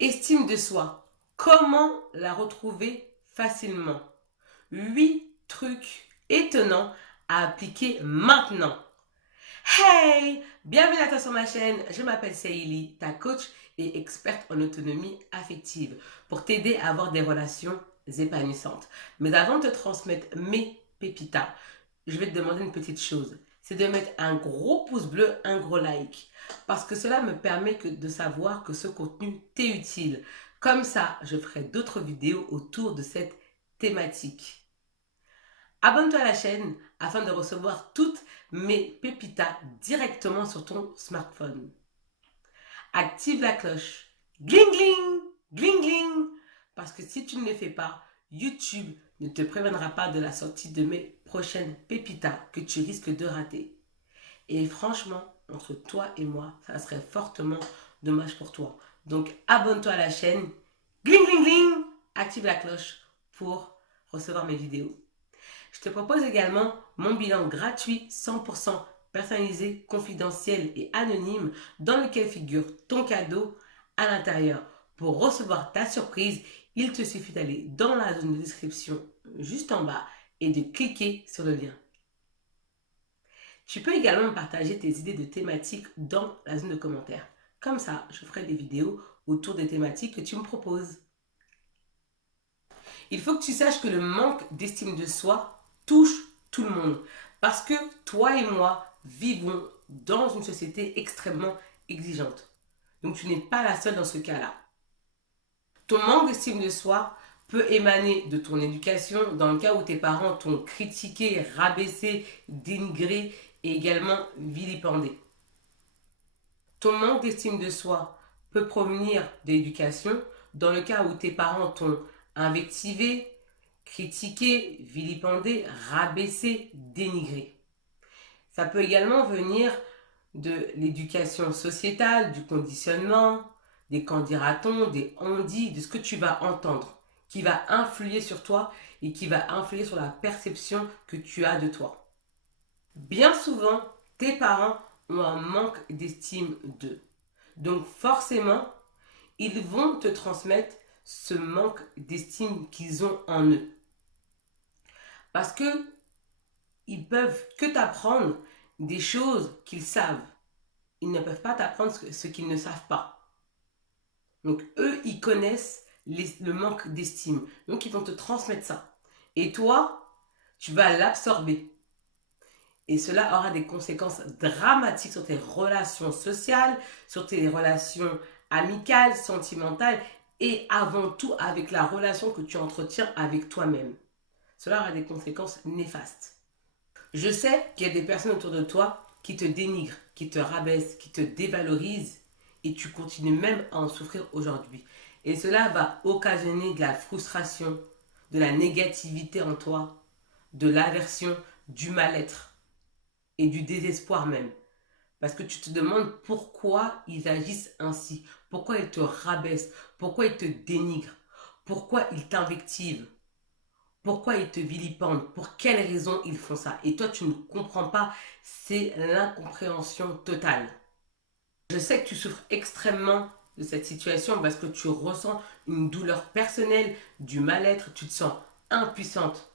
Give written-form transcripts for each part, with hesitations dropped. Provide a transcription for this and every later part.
Estime de soi. Comment la retrouver facilement? 8 trucs étonnants à appliquer maintenant. Hey! Bienvenue à toi sur ma chaîne. Je m'appelle Seili, ta coach et experte en autonomie affective pour t'aider à avoir des relations épanouissantes. Mais avant de te transmettre mes pépitas, je vais te demander une petite chose. C'est de mettre un gros pouce bleu, un gros like. Parce que cela me permet de savoir que ce contenu t'est utile. Comme ça, je ferai d'autres vidéos autour de cette thématique. Abonne-toi à la chaîne afin de recevoir toutes mes pépitas directement sur ton smartphone. Active la cloche. Gling gling, gling gling. Parce que si tu ne le fais pas, YouTube ne te préviendra pas de la sortie de mes prochaines pépitas que tu risques de rater. Et franchement, entre toi et moi, ça serait fortement dommage pour toi. Donc abonne-toi à la chaîne. Gling gling gling. Active la cloche pour recevoir mes vidéos. Je te propose également mon bilan gratuit 100% personnalisé, confidentiel et anonyme dans lequel figure ton cadeau à l'intérieur. Pour recevoir ta surprise, il te suffit d'aller dans la zone de description juste en bas et de cliquer sur le lien. Tu peux également partager tes idées de thématiques dans la zone de commentaires. Comme ça, je ferai des vidéos autour des thématiques que tu me proposes. Il faut que tu saches que le manque d'estime de soi touche tout le monde. Parce que toi et moi vivons dans une société extrêmement exigeante. Donc tu n'es pas la seule dans ce cas-là. Ton manque d'estime de soi peut émaner de ton éducation, dans le cas où tes parents t'ont critiqué, rabaissé, dénigré et également vilipendé. Ton manque d'estime de soi peut provenir de l'éducation, dans le cas où tes parents t'ont invectivé, critiqué, vilipendé, rabaissé, dénigré. Ça peut également venir de l'éducation sociétale, du conditionnement, des qu'en dira-t-on, des on-dit, de ce que tu vas entendre, qui va influer sur toi et qui va influer sur la perception que tu as de toi. Bien souvent, tes parents ont un manque d'estime d'eux. Donc forcément, ils vont te transmettre ce manque d'estime qu'ils ont en eux. Parce que ils peuvent que t'apprendre des choses qu'ils savent. Ils ne peuvent pas t'apprendre ce qu'ils ne savent pas. Donc eux, ils connaissent le manque d'estime. Donc ils vont te transmettre ça. Et toi, tu vas l'absorber. Et cela aura des conséquences dramatiques sur tes relations sociales, sur tes relations amicales, sentimentales et avant tout avec la relation que tu entretiens avec toi-même. Cela aura des conséquences néfastes. Je sais qu'il y a des personnes autour de toi qui te dénigrent, qui te rabaissent, qui te dévalorisent et tu continues même à en souffrir aujourd'hui. Et cela va occasionner de la frustration, de la négativité en toi, de l'aversion, du mal-être et du désespoir même. Parce que tu te demandes pourquoi ils agissent ainsi, pourquoi ils te rabaissent, pourquoi ils te dénigrent, pourquoi ils t'invectivent. Pourquoi ils te vilipendent? Pour quelles raisons ils font ça? Et toi, tu ne comprends pas. C'est l'incompréhension totale. Je sais que tu souffres extrêmement de cette situation parce que tu ressens une douleur personnelle, du mal-être, tu te sens impuissante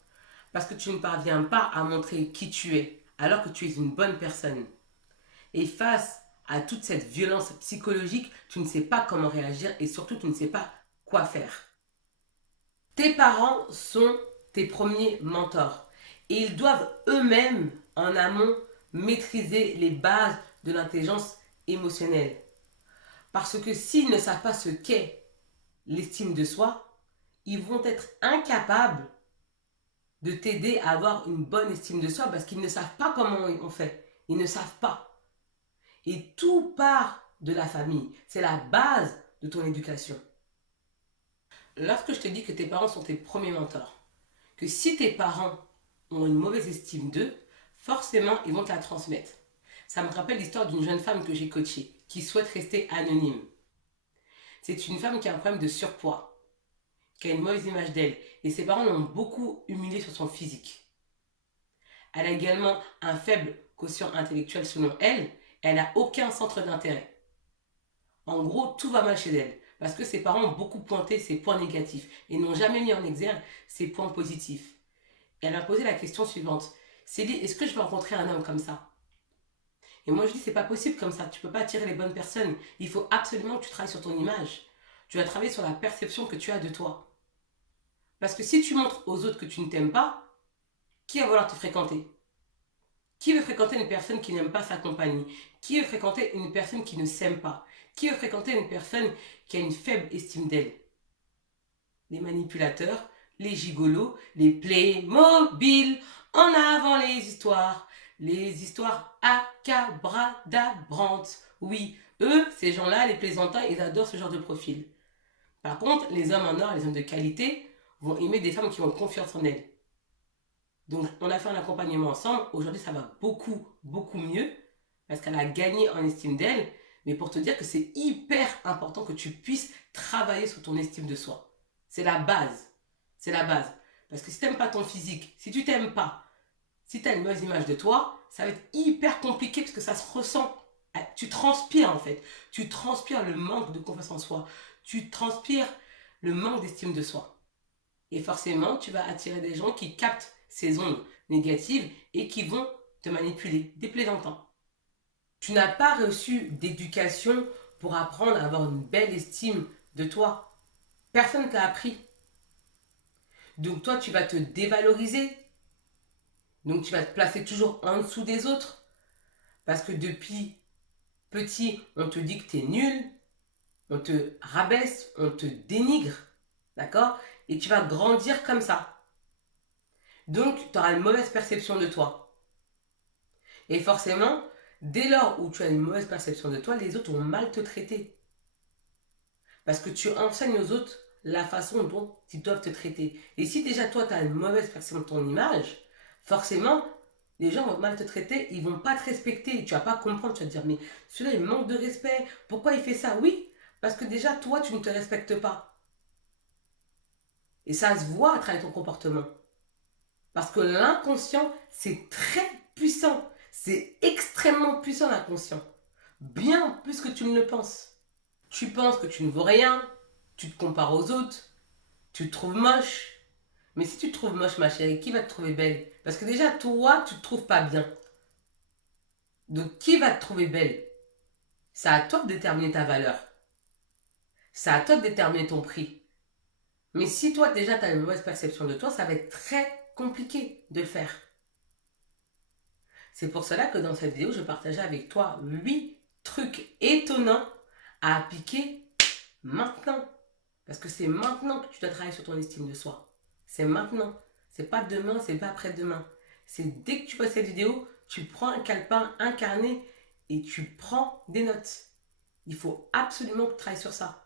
parce que tu ne parviens pas à montrer qui tu es alors que tu es une bonne personne. Et face à toute cette violence psychologique, tu ne sais pas comment réagir et surtout tu ne sais pas quoi faire. Tes parents sont tes premiers mentors et ils doivent eux-mêmes en amont maîtriser les bases de l'intelligence émotionnelle. Parce que s'ils ne savent pas ce qu'est l'estime de soi, ils vont être incapables de t'aider à avoir une bonne estime de soi parce qu'ils ne savent pas comment on fait. Ils ne savent pas. Et tout part de la famille. C'est la base de ton éducation. Lorsque je te dis que tes parents sont tes premiers mentors, que si tes parents ont une mauvaise estime d'eux, forcément, ils vont te la transmettre. Ça me rappelle l'histoire d'une jeune femme que j'ai coachée, qui souhaite rester anonyme. C'est une femme qui a un problème de surpoids, qui a une mauvaise image d'elle, et ses parents l'ont beaucoup humiliée sur son physique. Elle a également un faible quotient intellectuel selon elle, et elle n'a aucun centre d'intérêt. En gros, tout va mal chez elle, Parce que ses parents ont beaucoup pointé ses points négatifs et n'ont jamais mis en exergue ses points positifs. Et elle m'a posé la question suivante. Célie, est-ce que je vais rencontrer un homme comme ça? Et moi je dis, c'est pas possible comme ça. Tu peux pas attirer les bonnes personnes. Il faut absolument que tu travailles sur ton image. Tu dois travailler sur la perception que tu as de toi. Parce que si tu montres aux autres que tu ne t'aimes pas, qui va vouloir te fréquenter? Qui veut fréquenter une personne qui n'aime pas sa compagnie? Qui veut fréquenter une personne qui ne s'aime pas? Qui veut fréquenter une personne qui a une faible estime d'elle? Les manipulateurs, les gigolos, les Playmobil, en avant les histoires acabradabrantes. Oui, eux, ces gens-là, les plaisantins, ils adorent ce genre de profil. Par contre, les hommes en or, les hommes de qualité, vont aimer des femmes qui ont confiance en elles. Donc, on a fait un accompagnement ensemble. Aujourd'hui, ça va beaucoup, beaucoup mieux parce qu'elle a gagné en estime d'elle. Mais pour te dire que c'est hyper important que tu puisses travailler sur ton estime de soi. C'est la base. C'est la base. Parce que si tu n'aimes pas ton physique, si tu t'aimes pas, si tu as une mauvaise image de toi, ça va être hyper compliqué parce que ça se ressent. Tu transpires en fait. Tu transpires le manque de confiance en soi. Tu transpires le manque d'estime de soi. Et forcément, tu vas attirer des gens qui captent ces ondes négatives et qui vont te manipuler, des plaisantants. Tu n'as pas reçu d'éducation pour apprendre à avoir une belle estime de toi. Personne ne t'a appris. Donc toi, tu vas te dévaloriser. Donc tu vas te placer toujours en dessous des autres. Parce que depuis petit, on te dit que tu es nul, on te rabaisse, on te dénigre. D'accord? Et tu vas grandir comme ça. Donc tu auras une mauvaise perception de toi. Et forcément, dès lors où tu as une mauvaise perception de toi, les autres vont mal te traiter. Parce que tu enseignes aux autres la façon dont ils doivent te traiter. Et si déjà toi, tu as une mauvaise perception de ton image, forcément, les gens vont mal te traiter, ils vont pas te respecter. Tu vas pas comprendre, tu vas te dire, mais celui-là, il manque de respect. Pourquoi il fait ça? Oui, parce que déjà, toi, tu ne te respectes pas. Et ça se voit à travers ton comportement. Parce que l'inconscient, c'est très puissant. C'est extrêmement puissant l'inconscient. Bien plus que tu ne le penses. Tu penses que tu ne vaux rien, tu te compares aux autres, tu te trouves moche. Mais si tu te trouves moche, ma chérie, qui va te trouver belle? Parce que déjà, toi, tu te trouves pas bien. Donc, qui va te trouver belle? C'est à toi de déterminer ta valeur. C'est à toi de déterminer ton prix. Mais si toi, déjà, tu as une mauvaise perception de toi, ça va être très compliqué de le faire. C'est pour cela que dans cette vidéo, je partageais avec toi 8 trucs étonnants à appliquer maintenant. Parce que c'est maintenant que tu dois travailler sur ton estime de soi. C'est maintenant. C'est pas demain, c'est pas après-demain. C'est dès que tu vois cette vidéo, tu prends un calepin, un carnet et tu prends des notes. Il faut absolument que tu travailles sur ça.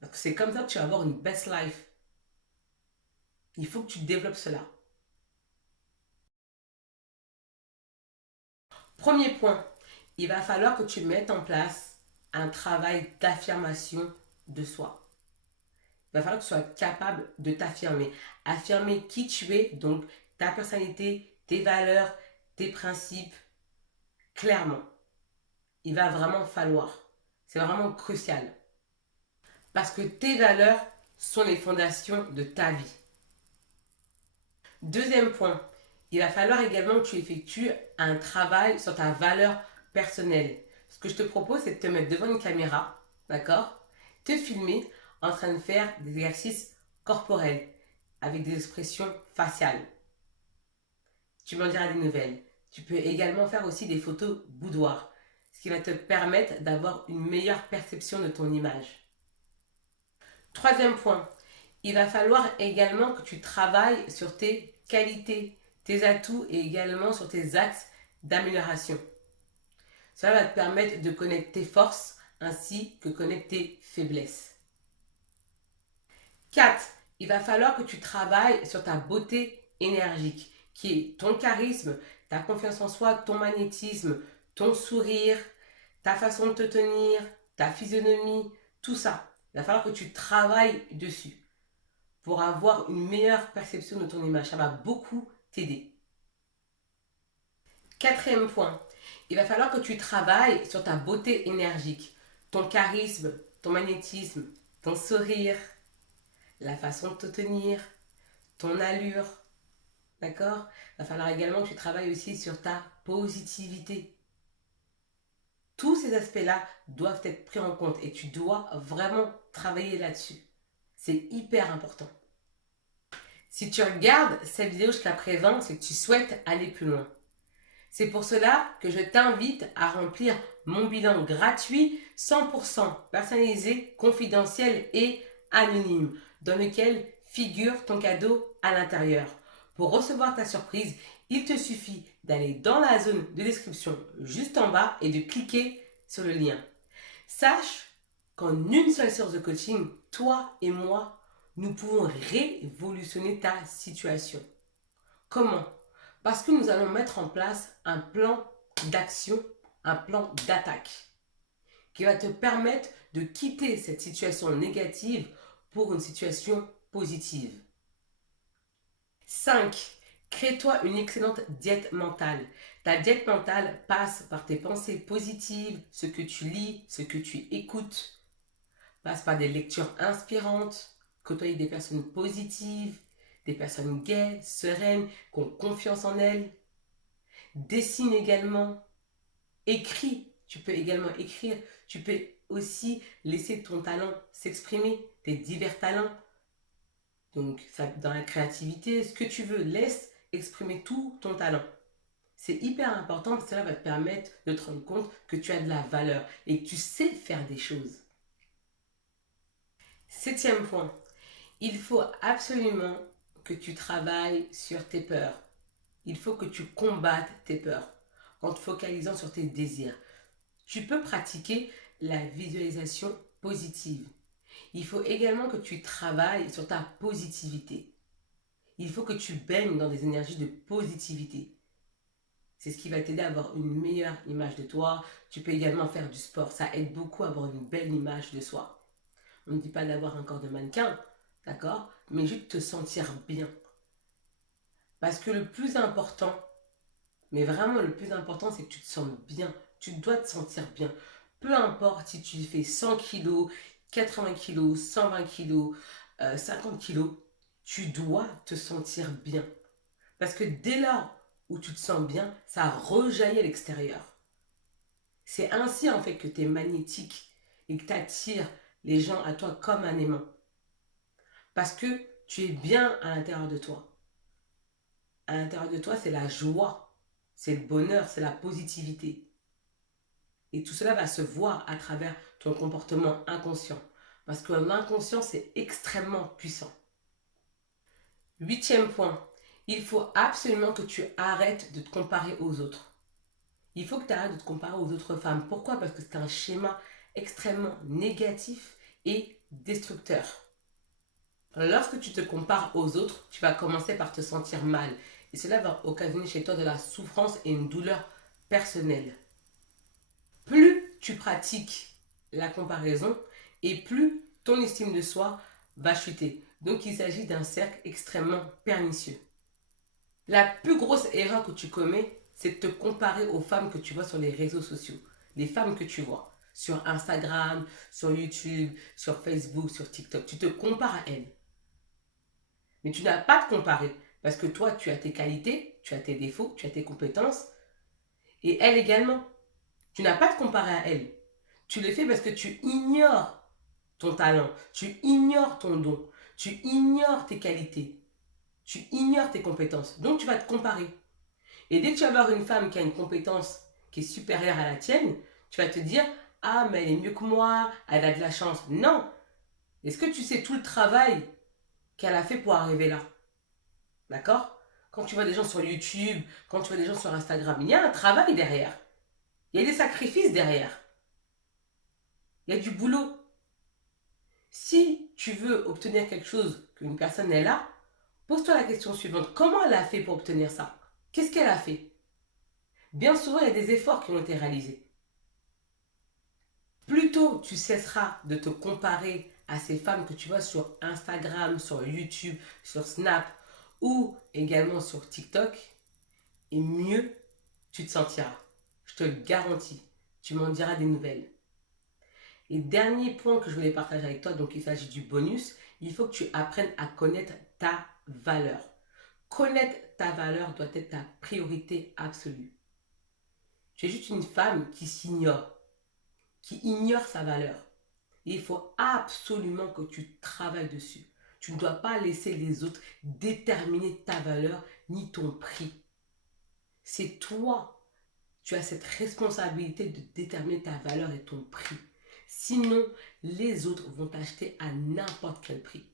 Parce que c'est comme ça que tu vas avoir une best life. Il faut que tu développes cela. Premier point, il va falloir que tu mettes en place un travail d'affirmation de soi. Il va falloir que tu sois capable de t'affirmer. Affirmer qui tu es, donc ta personnalité, tes valeurs, tes principes, clairement. Il va vraiment falloir. C'est vraiment crucial. Parce que tes valeurs sont les fondations de ta vie. Deuxième point, il va falloir également que tu effectues un travail sur ta valeur personnelle. Ce que je te propose, c'est de te mettre devant une caméra, d'accord? Te filmer en train de faire des exercices corporels avec des expressions faciales. Tu m'en diras des nouvelles. Tu peux également faire aussi des photos boudoir, ce qui va te permettre d'avoir une meilleure perception de ton image. Troisième point, il va falloir également que tu travailles sur tes qualités, tes atouts et également sur tes axes d'amélioration. Cela va te permettre de connaître tes forces ainsi que connaître tes faiblesses. 4. Il va falloir que tu travailles sur ta beauté énergique, qui est ton charisme, ta confiance en soi, ton magnétisme, ton sourire, ta façon de te tenir, ta physionomie, tout ça. Il va falloir que tu travailles dessus pour avoir une meilleure perception de ton image. Ça va beaucoup t'aider. Quatrième point, il va falloir que tu travailles sur ta beauté énergique, ton charisme, ton magnétisme, ton sourire, la façon de te tenir, ton allure. D'accord? Il va falloir également que tu travailles aussi sur ta positivité. Tous ces aspects-là doivent être pris en compte et tu dois vraiment travailler là-dessus. C'est hyper important. Si tu regardes cette vidéo jusqu'à présent, c'est que tu souhaites aller plus loin. C'est pour cela que je t'invite à remplir mon bilan gratuit, 100% personnalisé, confidentiel et anonyme, dans lequel figure ton cadeau à l'intérieur. Pour recevoir ta surprise, il te suffit d'aller dans la zone de description juste en bas et de cliquer sur le lien. Sache qu'en une seule séance de coaching, toi et moi, nous pouvons révolutionner ta situation. Comment? Parce que nous allons mettre en place un plan d'action, un plan d'attaque qui va te permettre de quitter cette situation négative pour une situation positive. 5. Crée-toi une excellente diète mentale. Ta diète mentale passe par tes pensées positives, ce que tu lis, ce que tu écoutes, passe par des lectures inspirantes, côtoyer des personnes positives, des personnes gaies, sereines, qui ont confiance en elles. Dessine également. Écris. Tu peux également écrire. Tu peux aussi laisser ton talent s'exprimer, tes divers talents. Donc, ça, dans la créativité, ce que tu veux, laisse exprimer tout ton talent. C'est hyper important parce que cela va te permettre de te rendre compte que tu as de la valeur et que tu sais faire des choses. 7e point, il faut absolument que tu travailles sur tes peurs. Il faut que tu combattes tes peurs en te focalisant sur tes désirs. Tu peux pratiquer la visualisation positive. Il faut également que tu travailles sur ta positivité. Il faut que tu baignes dans des énergies de positivité. C'est ce qui va t'aider à avoir une meilleure image de toi. Tu peux également faire du sport. Ça aide beaucoup à avoir une belle image de soi. On ne dit pas d'avoir un corps de mannequin, d'accord? Mais juste te sentir bien. Parce que le plus important, mais vraiment le plus important, c'est que tu te sentes bien. Tu dois te sentir bien. Peu importe si tu fais 100 kilos, 80 kilos, 120 kilos, 50 kilos, tu dois te sentir bien. Parce que dès lors où tu te sens bien, ça rejaillit à l'extérieur. C'est ainsi en fait que tu es magnétique et que tu attires les gens à toi comme un aimant. Parce que tu es bien à l'intérieur de toi. À l'intérieur de toi, c'est la joie, c'est le bonheur, c'est la positivité. Et tout cela va se voir à travers ton comportement inconscient. Parce que l'inconscient, c'est extrêmement puissant. 8e point, il faut absolument que tu arrêtes de te comparer aux autres. Il faut que tu arrêtes de te comparer aux autres femmes. Pourquoi? Parce que c'est un schéma extrêmement négatif et destructeur. Lorsque tu te compares aux autres, tu vas commencer par te sentir mal. Et cela va occasionner chez toi de la souffrance et une douleur personnelle. Plus tu pratiques la comparaison et plus ton estime de soi va chuter. Donc il s'agit d'un cercle extrêmement pernicieux. La plus grosse erreur que tu commets, c'est de te comparer aux femmes que tu vois sur les réseaux sociaux. Les femmes que tu vois sur Instagram, sur YouTube, sur Facebook, sur TikTok. Tu te compares à elles. Mais tu n'as pas à te comparer parce que toi, tu as tes qualités, tu as tes défauts, tu as tes compétences. Et elle également. Tu n'as pas à te comparer à elle. Tu le fais parce que tu ignores ton talent, tu ignores ton don, tu ignores tes qualités, tu ignores tes compétences. Donc tu vas te comparer. Et dès que tu vas voir une femme qui a une compétence qui est supérieure à la tienne, tu vas te dire, ah mais elle est mieux que moi, elle a de la chance. Non. Est-ce que tu sais tout le travail qu'elle a fait pour arriver là? D'accord? Quand tu vois des gens sur YouTube, quand tu vois des gens sur Instagram, il y a un travail derrière. Il y a des sacrifices derrière. Il y a du boulot. Si tu veux obtenir quelque chose qu'une personne est là, pose-toi la question suivante. Comment elle a fait pour obtenir ça? Qu'est-ce qu'elle a fait? Bien souvent, il y a des efforts qui ont été réalisés. Plus tôt tu cesseras de te comparer à ces femmes que tu vois sur Instagram, sur YouTube, sur Snap ou également sur TikTok, et mieux tu te sentiras. Je te le garantis. Tu m'en diras des nouvelles. Et dernier point que je voulais partager avec toi, donc il s'agit du bonus, il faut que tu apprennes à connaître ta valeur. Connaître ta valeur doit être ta priorité absolue. Tu es juste une femme qui s'ignore, qui ignore sa valeur. Et il faut absolument que tu travailles dessus. Tu ne dois pas laisser les autres déterminer ta valeur ni ton prix. C'est toi. Tu as cette responsabilité de déterminer ta valeur et ton prix. Sinon, les autres vont t'acheter à n'importe quel prix.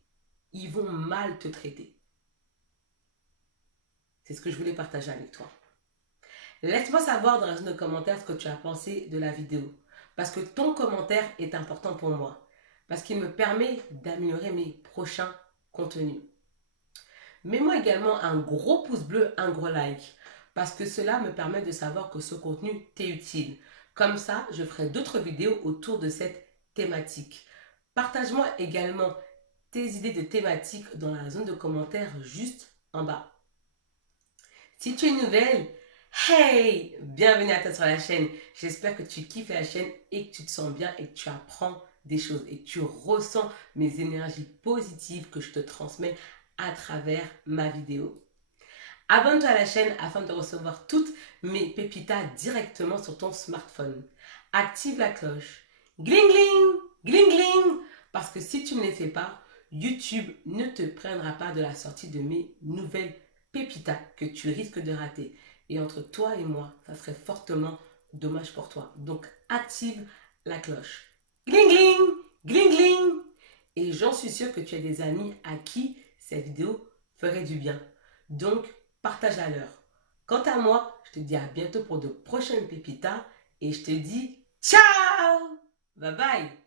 Ils vont mal te traiter. C'est ce que je voulais partager avec toi. Laisse-moi savoir dans la zone de commentaires ce que tu as pensé de la vidéo. Parce que ton commentaire est important pour moi. Parce qu'il me permet d'améliorer mes prochains contenus. Mets-moi également un gros pouce bleu, un gros like. Parce que cela me permet de savoir que ce contenu t'est utile. Comme ça, je ferai d'autres vidéos autour de cette thématique. Partage-moi également tes idées de thématiques dans la zone de commentaires juste en bas. Si tu es nouvelle, hey! Bienvenue à toi sur la chaîne. J'espère que tu kiffes la chaîne et que tu te sens bien et que tu apprends des choses et que tu ressens mes énergies positives que je te transmets à travers ma vidéo. Abonne-toi à la chaîne afin de recevoir toutes mes pépitas directement sur ton smartphone. Active la cloche. Gling gling! Gling gling! Parce que si tu ne les fais pas, YouTube ne te prendra pas de la sortie de mes nouvelles pépitas que tu risques de rater. Et entre toi et moi, ça serait fortement dommage pour toi. Donc active la cloche. Gling gling! Gling gling! Et j'en suis sûre que tu as des amis à qui cette vidéo ferait du bien. Donc, partage-la leur. Quant à moi, je te dis à bientôt pour de prochaines pépitas et je te dis ciao! Bye bye!